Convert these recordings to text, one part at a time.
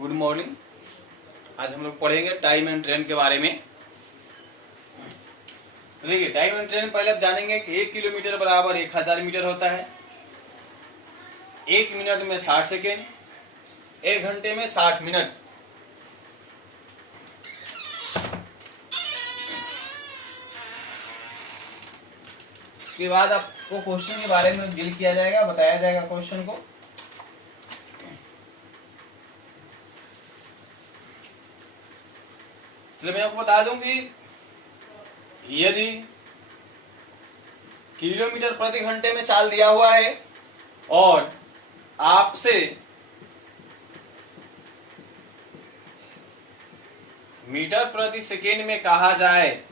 Good morning. आज हम लोग पढ़ेंगे टाइम एंड ट्रेन के बारे में। देखिए, टाइम एंड ट्रेन पहले आप जानेंगे कि 1 किलोमीटर बराबर 1000 मीटर होता है। 1 मिनट में 60 सेकेंड, 1 घंटे में 60 मिनट। उसके बाद आपको क्वेश्चन के बारे में डील किया जाएगा, बताया जाएगा क्वेश्चन को। इसलिए मैं आपको बता दूं कि यदि किलोमीटर प्रति घंटे में चाल दिया हुआ है और आपसे मीटर प्रति सेकेंड में कहा जाए,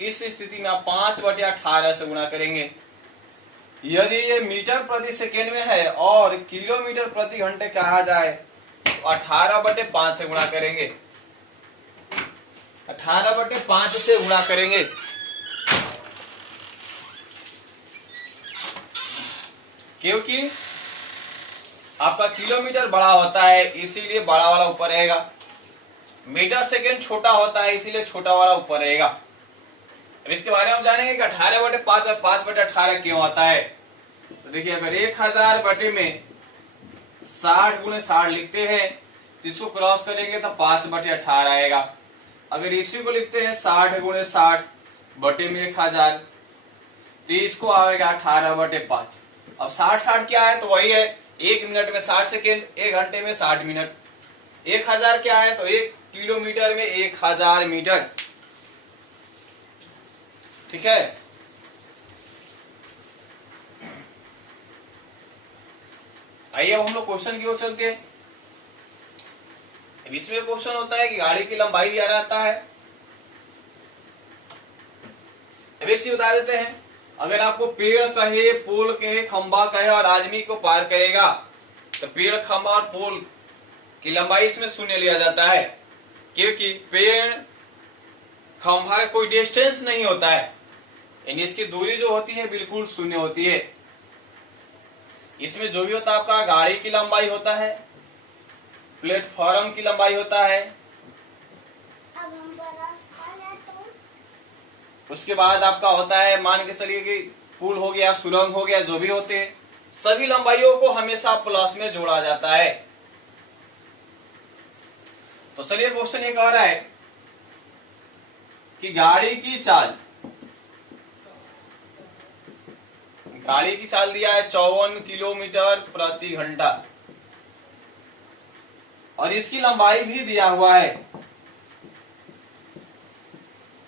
इस स्थिति में आप 5/18 से गुणा करेंगे। यदि ये मीटर प्रति सेकेंड में है और किलोमीटर प्रति घंटे कहा जाए तो 18/5 से गुणा करेंगे। 18/5 से गुणा करेंगे। क्योंकि आपका किलोमीटर बड़ा होता है इसीलिए बड़ा वाला ऊपर रहेगा, मीटर सेकेंड छोटा होता है इसीलिए छोटा वाला ऊपर रहेगा। अब इसके बारे में हम जानेंगे कि 18/5 और 5/18 क्यों आता है। तो देखिए, अगर 1000 बटे में 60 गुणे 60 लिखते हैं तो इसको क्रॉस करेंगे तो 5/18 आएगा। अगर इसी को लिखते हैं 60 गुणे 60 बटे में 1000 तो इसको आएगा 18/5। अब 60 क्या है तो वही है, 1 मिनट में 60 सेकेंड, 1 घंटे में 60 मिनट। 1000 क्या है तो 1 किलोमीटर में 1000 मीटर। ठीक है। आइए अब हम लोग क्वेश्चन की ओर चलते हैं। अब इसमें क्वेश्चन होता है कि गाड़ी की लंबाई दिया रहता है। अब एक चीज बता देते हैं, अगर आपको पेड़ कहे, पोल कहे, खंबा कहे और आदमी को पार करेगा तो पेड़, खंबा और पोल की लंबाई इसमें 0 लिया जाता है। क्योंकि पेड़, खंबा का कोई डिस्टेंस नहीं होता है, यानी इसकी दूरी जो होती है बिल्कुल 0 होती है। इसमें जो भी होता है आपका गाड़ी की लंबाई होता है, प्लेटफॉर्म की लंबाई होता है, उसके बाद आपका होता है मान के चलिए कि पुल हो गया, सुरंग हो गया, जो भी होते हैं सभी लंबाइयों को हमेशा प्लस में जोड़ा जाता है। तो चलिए क्वेश्चन ये कह रहा है कि गाड़ी की चाल दिया है 54 किलोमीटर प्रति घंटा और इसकी लंबाई भी दिया हुआ है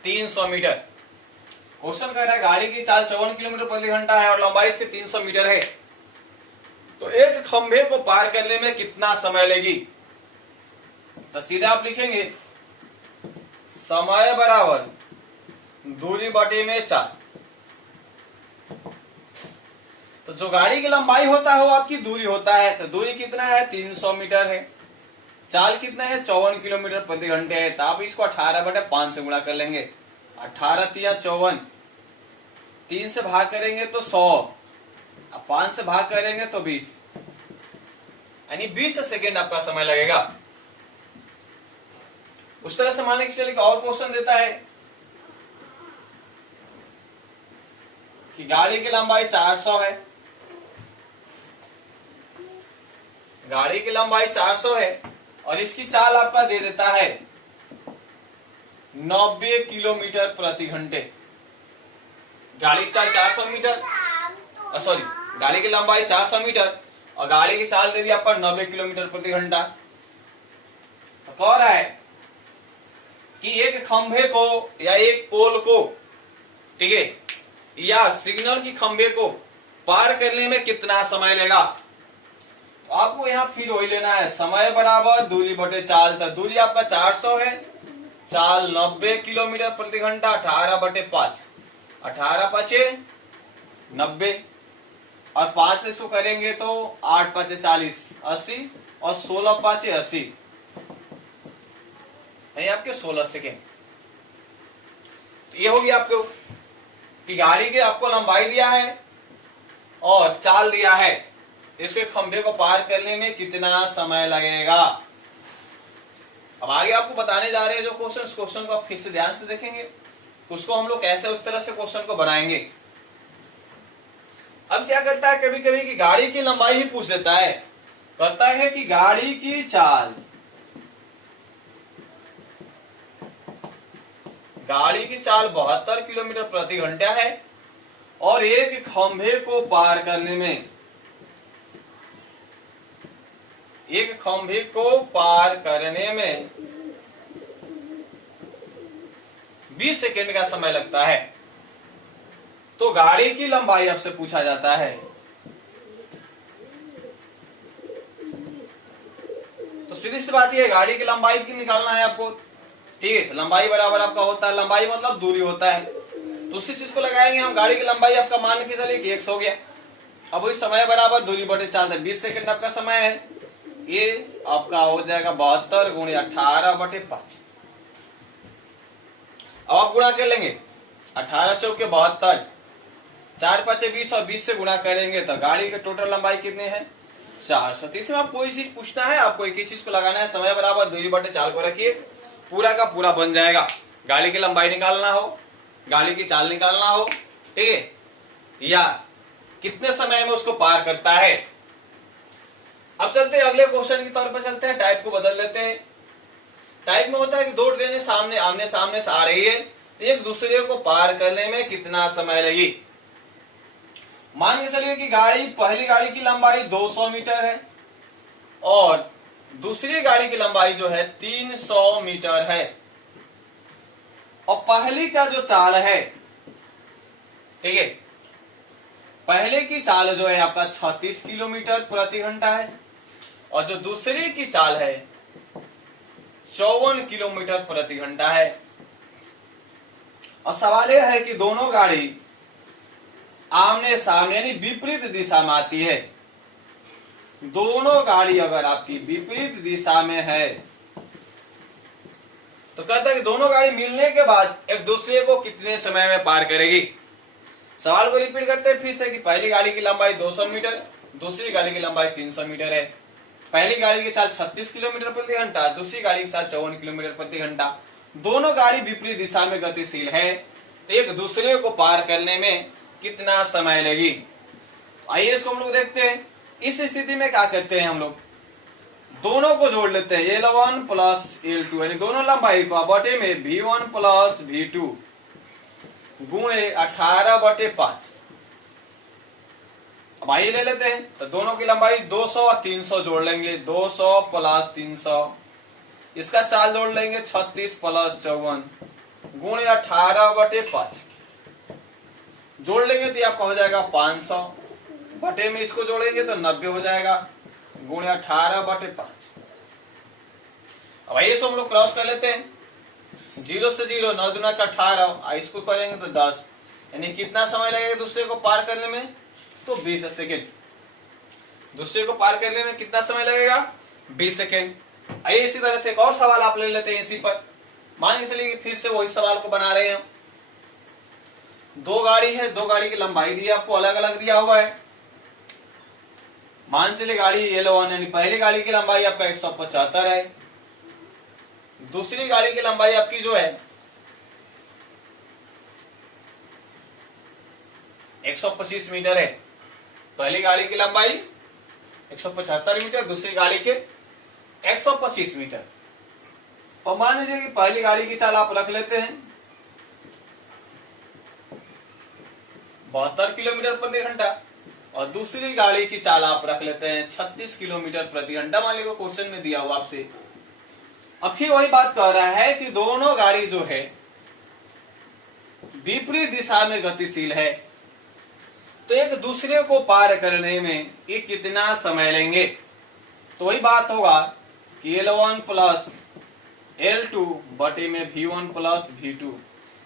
300 मीटर। क्वेश्चन कह रहा है गाड़ी की चाल 54 किलोमीटर प्रति घंटा है और लंबाई इसके 300 मीटर है, तो एक खंभे को पार करने में कितना समय लेगी। तो सीधा आप लिखेंगे समय बराबर दूरी बटे में 4। तो जो गाड़ी की लंबाई होता है वो आपकी दूरी होता है, तो दूरी कितना है 300 मीटर है, चाल कितना है 54 किलोमीटर प्रति घंटे है। तो आप इसको 18/5 से गुणा कर लेंगे। 18 तिया 54, 3 से भाग करेंगे तो 100, 5 से भाग करेंगे तो 20, यानी 20 सेकेंड आपका समय लगेगा। उस तरह से मान लीजिए कि और क्वेश्चन देता है कि गाड़ी की लंबाई 400 है, गाड़ी की लंबाई 400 है और इसकी चाल आपका दे देता है 90 किलोमीटर प्रति घंटे। गाड़ी की चाल 400 मीटर, सॉरी गाड़ी की लंबाई 400 मीटर और गाड़ी की चाल दे दी आपका 90 किलोमीटर प्रति घंटा। तो कह रहा है कि एक खंभे को या एक पोल को, ठीक है, या सिग्नल की खंभे को पार करने में कितना समय लेगा। तो आपको यहाँ फिर वही लेना है, समय बराबर दूरी बटे चाल। तो दूरी आपका 400 है, चाल 90 किलोमीटर प्रति घंटा, 18/5, 18×5 90 और 5 से इसको करेंगे तो 8×5 40, 80 और 16×5 80, यानी आपके 16 सेकेंड। तो ये होगी आपको कि गाड़ी की आपको लंबाई दिया है और चाल दिया है इसको एक खंभे को पार करने में कितना समय लगेगा। अब आगे आपको बताने जा रहे हैं जो क्वेश्चन, उस क्वेश्चन को आप फिर से ध्यान से देखेंगे, उसको हम लोग कैसे उस तरह से क्वेश्चन को बनाएंगे। अब क्या करता है कभी कभी कि गाड़ी की लंबाई ही पूछ देता है, कहता है कि गाड़ी की चाल, गाड़ी की चाल 72 किलोमीटर प्रति घंटा है और एक खंभे को पार करने में, एक खंभे को पार करने में 20 सेकेंड का समय लगता है। तो गाड़ी की लंबाई आपसे पूछा जाता है। तो सीधी सी बात यह है, गाड़ी की लंबाई की निकालना है आपको, ठीक है। तो लंबाई बराबर आपका होता है, लंबाई मतलब दूरी होता है, तो उसी चीज को लगाएंगे हम। गाड़ी की लंबाई आपका मान के चलिए कि 100 हो गया। अब वही समय बराबर दूरी बटे 4, 20 सेकेंड आपका समय है, ये आपका हो जाएगा 72 गुणे 18 बटे 5। अब आप गुणा कर लेंगे, 18 चौके 72, 4 5 20 और 20 से गुणा करेंगे तो गाड़ी की टोटल लंबाई कितनी है 400। तो इसमें आप कोई चीज पूछना है, आपको एक ही चीज को लगाना है, समय बराबर दूरी बटे 4 को रखिए, पूरा का पूरा बन जाएगा। गाड़ी की लंबाई निकालना हो, गाड़ी की चाल निकालना हो, ठीक है, या कितने समय में उसको पार करता है। अब चलते हैं अगले क्वेश्चन के तौर पर चलते हैं, टाइप को बदल लेते हैं। टाइप में होता है कि दो ट्रेनें सामने आमने सामने से आ रही है, एक दूसरे को पार करने में कितना समय लगी। मान के चलिए कि पहली गाड़ी की लंबाई 200 मीटर है और दूसरी गाड़ी की लंबाई जो है 300 मीटर है, और पहली का जो चाल है, ठीक है, पहले की चाल जो है आपका 36 किलोमीटर प्रति घंटा है और जो दूसरी की चाल है 54 किलोमीटर प्रति घंटा है। और सवाल यह है कि दोनों गाड़ी आमने सामने यानी विपरीत दिशा में आती है। दोनों गाड़ी अगर आपकी विपरीत दिशा में है तो कहता है कि दोनों गाड़ी मिलने के बाद एक दूसरे को कितने समय में पार करेगी। सवाल को रिपीट करते हैं फिर से कि पहली गाड़ी की लंबाई 200 मीटर, दूसरी गाड़ी की लंबाई 300 मीटर है। पहली गाड़ी की चाल 36 किलोमीटर प्रति घंटा, दूसरी गाड़ी की चाल 54 किलोमीटर प्रति घंटा। दोनों गाड़ी विपरीत दिशा में गतिशील है, तो एक दूसरे को पार करने में कितना समय लगी। आइए इसको हम लोग देखते हैं। इस स्थिति में क्या करते हैं हम लोग, दोनों को जोड़ लेते हैं, L1 प्लस L2 यानी दोनों लंबाई को बटे में V1 प्लस V2 गुणे 18 बटे 5। अब आइए ले लेते हैं, तो दोनों की लंबाई 200 और 300 जोड़ लेंगे, 200 प्लस 300, इसका चाल जोड़ लेंगे 36 प्लस 54 गुणे 18 बटे 5 जोड़ लेंगे तो आपका हो जाएगा 500, बटे में इसको जोड़ेंगे तो 90 हो जाएगा, गुणे 18 बटे 5। अब आइए इसको हम लोग क्रॉस कर लेते हैं, 0 से 0, 9 दूना का 18, इसको करेंगे तो 10, यानी कितना समय लगेगा दूसरे को पार करने में, तो 20 सेकेंड। दूसरे को पार करने में कितना समय लगेगा 20 सेकेंड। आइए इसी तरह से एक और सवाल आप ले लेते हैं इसी पर। मान के चलिए फिर से वही सवाल को बना रहे हैं। दो गाड़ी है, दो गाड़ी की लंबाई दी आपको, अलग अलग दिया हुआ है। मान चलिए गाड़ी L1 यानी पहली गाड़ी की लंबाई आपका 175 है, दूसरी गाड़ी की लंबाई आपकी जो है 125 मीटर है। पहली गाड़ी की लंबाई 175 मीटर, दूसरी गाड़ी के 125 मीटर। और मान लीजिए कि पहली गाड़ी की चाल आप रख लेते हैं 72 किलोमीटर प्रति घंटा और दूसरी गाड़ी की चाल आप रख लेते हैं 36 किलोमीटर प्रति घंटा। मान लीजिए क्वेश्चन में दिया हुआ आपसे। अब फिर वही बात कह रहा है कि दोनों गाड़ी जो है विपरीत दिशा में गतिशील है, तो एक दूसरे को पार करने में ये कितना समय लेंगे। तो वही बात होगा कि L1 प्लस L2 बटे में V1 प्लस V2,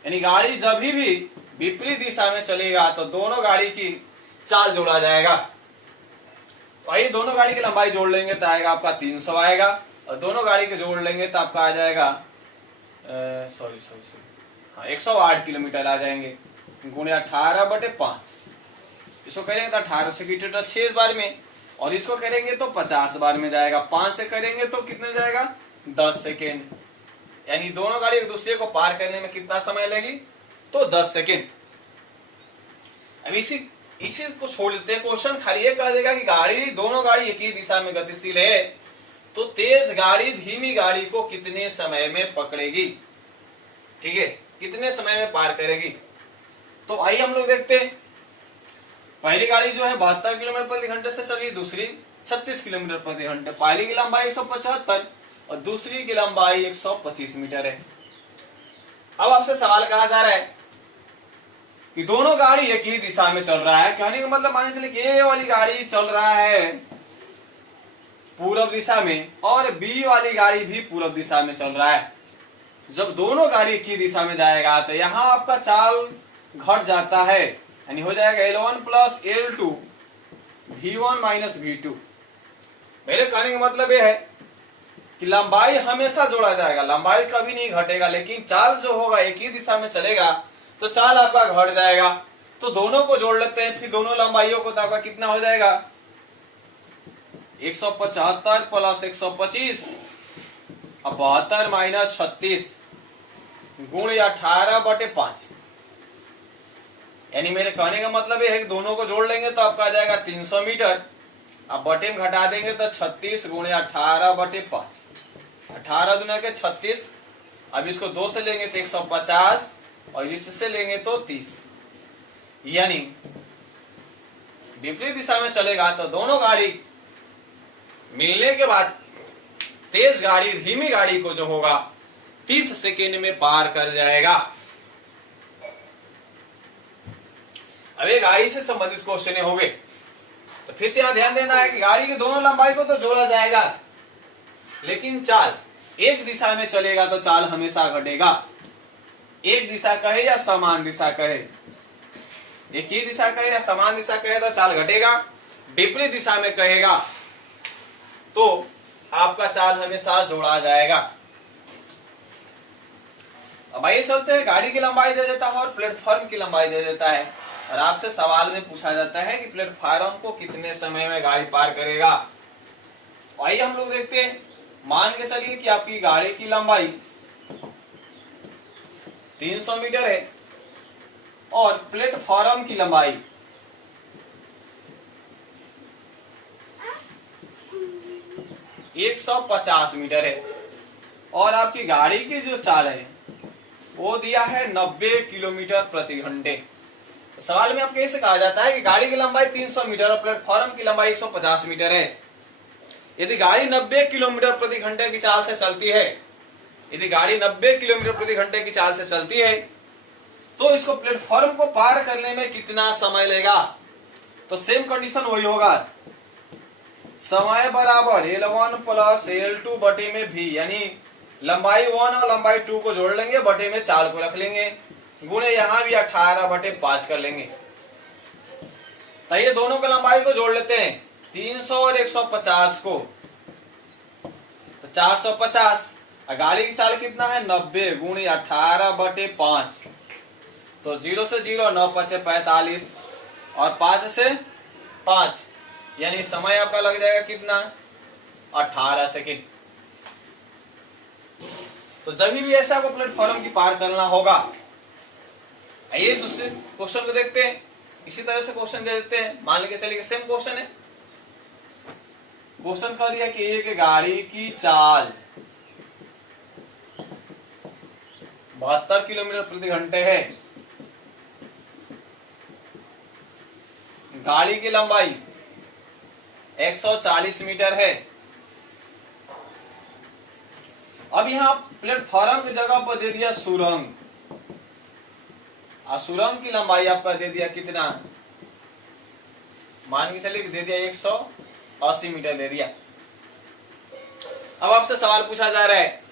यानी गाड़ी जब भी विपरीत दिशा में चलेगा तो दोनों गाड़ी की चाल जोड़ा जाएगा। तो आइए दोनों गाड़ी की लंबाई जोड़ लेंगे तो आएगा आपका 300 आएगा, और दोनों गाड़ी के जोड़ लेंगे तो आपका आ जाएगा 108 किलोमीटर आ जाएंगे, गुणे 18 बटे 5। इसको करेंगे तो 18 से की टोटल 6 बार में और इसको करेंगे तो 50 बार में जाएगा। 5 से करेंगे तो कितने जाएगा, 10 सेकेंड। यानी दोनों गाड़ी एक दूसरे को पार करने में कितना समय लगेगी, तो 10 सेकेंड। अब इसी को छोड़ देते हैं। क्वेश्चन खाली ये कह देगा कि दोनों गाड़ी एक ही दिशा में गतिशील है, तो तेज गाड़ी धीमी गाड़ी को कितने समय में पकड़ेगी, ठीक है, कितने समय में पार करेगी। तो आइए हम लोग देखते हैं। पहली गाड़ी जो है 72 किलोमीटर प्रति घंटे से चल रही, दूसरी 36 किलोमीटर प्रति घंटे। पहली की लंबाई 175 और दूसरी की लंबाई 125 मीटर है। अब आपसे सवाल कहा जा रहा है कि दोनों गाड़ी एक ही दिशा में चल रहा है। कहने का मतलब मान चलिए कि ए वाली गाड़ी चल रहा है पूर्व दिशा में और बी वाली गाड़ी भी पूर्व दिशा में चल रहा है। जब दोनों गाड़ी एक ही दिशा में जाएगा तो यहां आपका चाल घट जाता है, यानी हो जाएगा L1 plus L2 V1 minus V2। मेरे कहने का मतलब यह है कि लंबाई हमेशा जोड़ा जाएगा, लंबाई कभी नहीं घटेगा, लेकिन चाल जो होगा एक ही दिशा में चलेगा तो चाल आपका घट जाएगा। तो दोनों को जोड़ लेते हैं, फिर दोनों लंबाइयों को, तो आपका कितना हो जाएगा 175 प्लस 125 और 72 माइनस 36 गुण 18/5। यानी मेरे कहने का मतलब ये है कि दोनों को जोड़ लेंगे तो आपका आ जाएगा 300 मीटर। अब बटे में घटा देंगे तो 36 गुणे 18/5, 18 दुना के 36। अब इसको 2 से लेंगे तो 150 और इससे लेंगे तो 30। यानी विपरीत दिशा में चलेगा तो दोनों गाड़ी मिलने के बाद तेज गाड़ी धीमी गाड़ी को जो होगा 30 सेकेंड में पार कर जाएगा। अब ये गाड़ी से संबंधित क्वेश्चन हो गए। तो फिर से यहां ध्यान देना है कि गाड़ी की दोनों लंबाई को तो जोड़ा जाएगा, लेकिन चाल एक दिशा में चलेगा तो चाल हमेशा घटेगा। एक दिशा कहे या समान दिशा कहे, एक ही दिशा कहे या समान दिशा कहे तो चाल घटेगा। विपरीत दिशा में कहेगा तो आपका चाल हमेशा जोड़ा जाएगा। अब आइए चलते हैं, गाड़ी की लंबाई दे देता है और प्लेटफॉर्म की लंबाई दे देता है, और आपसे सवाल में पूछा जाता है कि प्लेटफॉर्म को कितने समय में गाड़ी पार करेगा। आइए हम लोग देखते हैं। मान के चलिए कि आपकी गाड़ी की लंबाई 300 मीटर है और प्लेटफॉर्म की लंबाई 150 मीटर है, और आपकी गाड़ी की जो चाल है वो दिया है 90 किलोमीटर प्रति घंटे। सवाल में आपको कैसे कहा जाता है कि गाड़ी की लंबाई 300 मीटर और प्लेटफॉर्म की लंबाई 150 मीटर है। यदि गाड़ी 90 किलोमीटर प्रति घंटे की चाल से चलती है, यदि गाड़ी 90 किलोमीटर प्रति घंटे की चाल से चलती है तो इसको प्लेटफॉर्म को पार करने में कितना समय लेगा। तो सेम कंडीशन वही होगा, समय बराबर L1 प्लस L2 बटे में V, यानी लंबाई 1 और लंबाई 2 को जोड़ लेंगे, बटे में चाल को रख लेंगे, गुणे यहां भी 18/5 कर लेंगे। तो ये दोनों की लंबाई को जोड़ लेते हैं, 300 और 150 को, तो 450। गाड़ी की चाल कितना है 90 गुणे 18/5, तो 0 से 0 9 5 45 और 5 से 5, यानी समय आपका लग जाएगा कितना 18 सेकेंड। तो जब भी ऐसा को प्लेटफॉर्म की पार करना होगा। आइए दूसरे क्वेश्चन को देखते हैं। इसी तरह से क्वेश्चन दे देते हैं। मान लीजिए चलिए सेम क्वेश्चन है। क्वेश्चन कह दिया कि एक गाड़ी की चाल 72 किलोमीटर प्रति घंटे है, गाड़ी की लंबाई 140 मीटर है। अब यहां प्लेटफॉर्म की जगह पर दे दिया सुरंग, और सुरंग की लंबाई आपका दे दिया कितना, मान के चलिए दे दिया 180 मीटर दे दिया। अब आपसे सवाल पूछा जा रहा है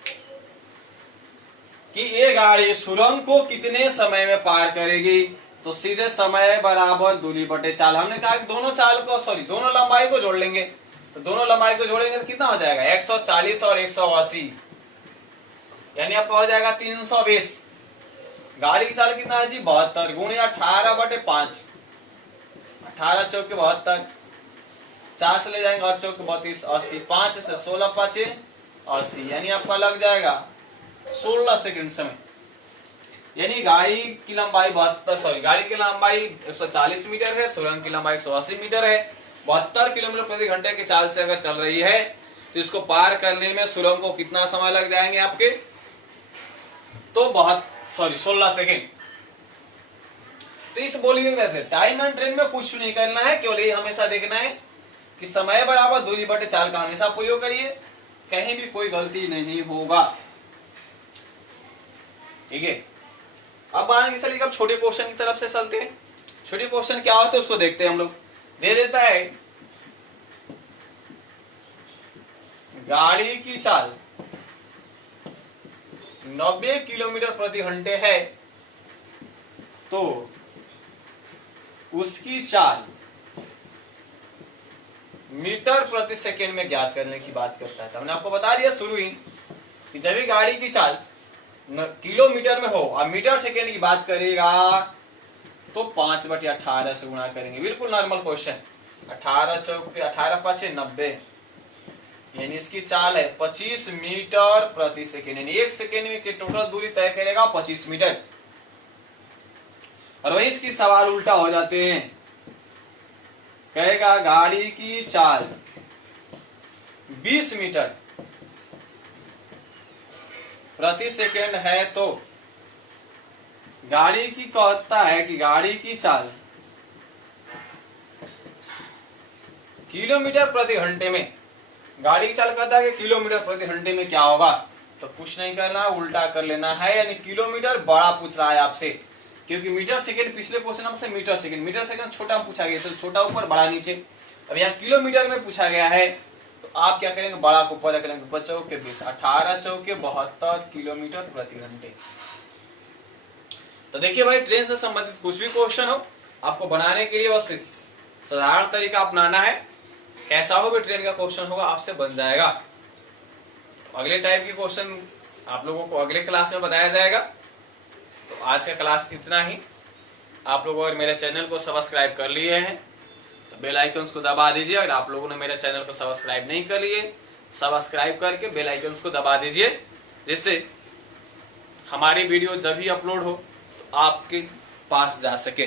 कि ये गाड़ी सुरंग को कितने समय में पार करेगी। तो सीधे समय बराबर दूरी बटे चाल। हमने कहा कि दोनों लंबाई को जोड़ लेंगे, तो दोनों लंबाई को जोड़ेंगे तो कितना हो जाएगा 140 और 180, यानी आपका हो जाएगा 320। गाड़ी की चाल कितना है जी 72 गुणे 18/5, 18 चौके 72, 4 से ले जाएंगे 8 चौक 32 80, 5 से 16 पाँचे 80, यानी आपका लग जाएगा 16 सेकंड समय। यानी गाड़ी की लंबाई 140 मीटर है, सुरंग की लंबाई 180 मीटर है। 72 किलोमीटर प्रति घंटे की चाल से अगर चल रही है तो इसको पार करने में सुरंग को कितना समय लग जाएंगे आपके, तो 16 सेकेंड। तो इस बोलिए वैसे टाइम एंड ट्रेन में कुछ नहीं करना है, केवल ये हमेशा देखना है कि समय बराबर दूरी बटे चाल का हमेशा प्रयोग करिए, कहीं भी कोई गलती नहीं होगा। ठीक है, अब मान के चलिए अब छोटे क्वेश्चन की तरफ से चलते हैं। छोटे क्वेश्चन क्या होते हैं उसको देखते हैं हम लोग। दे देता है गाड़ी की चाल 90 किलोमीटर प्रति घंटे है तो उसकी चाल मीटर प्रति सेकेंड में ज्ञात करने की बात करता है। तो हमने आपको बता दिया शुरू ही कि जब भी गाड़ी की चाल किलोमीटर में हो और मीटर सेकेंड की बात करेगा तो 5/18 से गुणा करेंगे। बिल्कुल नॉर्मल क्वेश्चन। 18 चौक 18 5 90, यानी इसकी चाल है 25 मीटर प्रति सेकेंड, यानी 1 सेकेंड में की टोटल दूरी तय करेगा 25 मीटर। और वही इसकी सवाल उल्टा हो जाते हैं, कहेगा गाड़ी की चाल 20 मीटर प्रति सेकेंड है तो गाड़ी की कहता है कि गाड़ी की चाल किलोमीटर प्रति घंटे में, गाड़ी की चाल कहता है कि किलोमीटर प्रति घंटे में क्या होगा, तो कुछ नहीं करना, उल्टा कर लेना है। यानी किलोमीटर बड़ा पूछ रहा है आपसे, क्योंकि मीटर सेकेंड पिछले क्वेश्चन हमसे मीटर सेकेंड छोटा पूछा गया, छोटा ऊपर बड़ा नीचे। अब यहाँ किलोमीटर में पूछा गया है तो आप क्या करेंगे, बड़ा को ऊपर रख लेंगे। 5 चौके 20, 18 चौके 72 किलोमीटर प्रति घंटे। तो देखिए भाई, ट्रेन से संबंधित कुछ भी क्वेश्चन हो आपको बनाने के लिए बस साधारण तरीका अपनाना है, कैसा हो भी ट्रेन का क्वेश्चन होगा आपसे बन जाएगा। तो अगले टाइप के क्वेश्चन आप लोगों को अगले क्लास में बताया जाएगा। तो आज का क्लास इतना ही। आप लोग अगर मेरे चैनल को सब्सक्राइब कर लिए हैं तो बेल आइकन को दबा दीजिए। अगर आप लोगों ने मेरे चैनल को सब्सक्राइब नहीं कर लिए, सब्सक्राइब करके बेल आइकन को दबा दीजिए, जिससे हमारी वीडियो जब भी अपलोड हो तो आपके पास जा सके।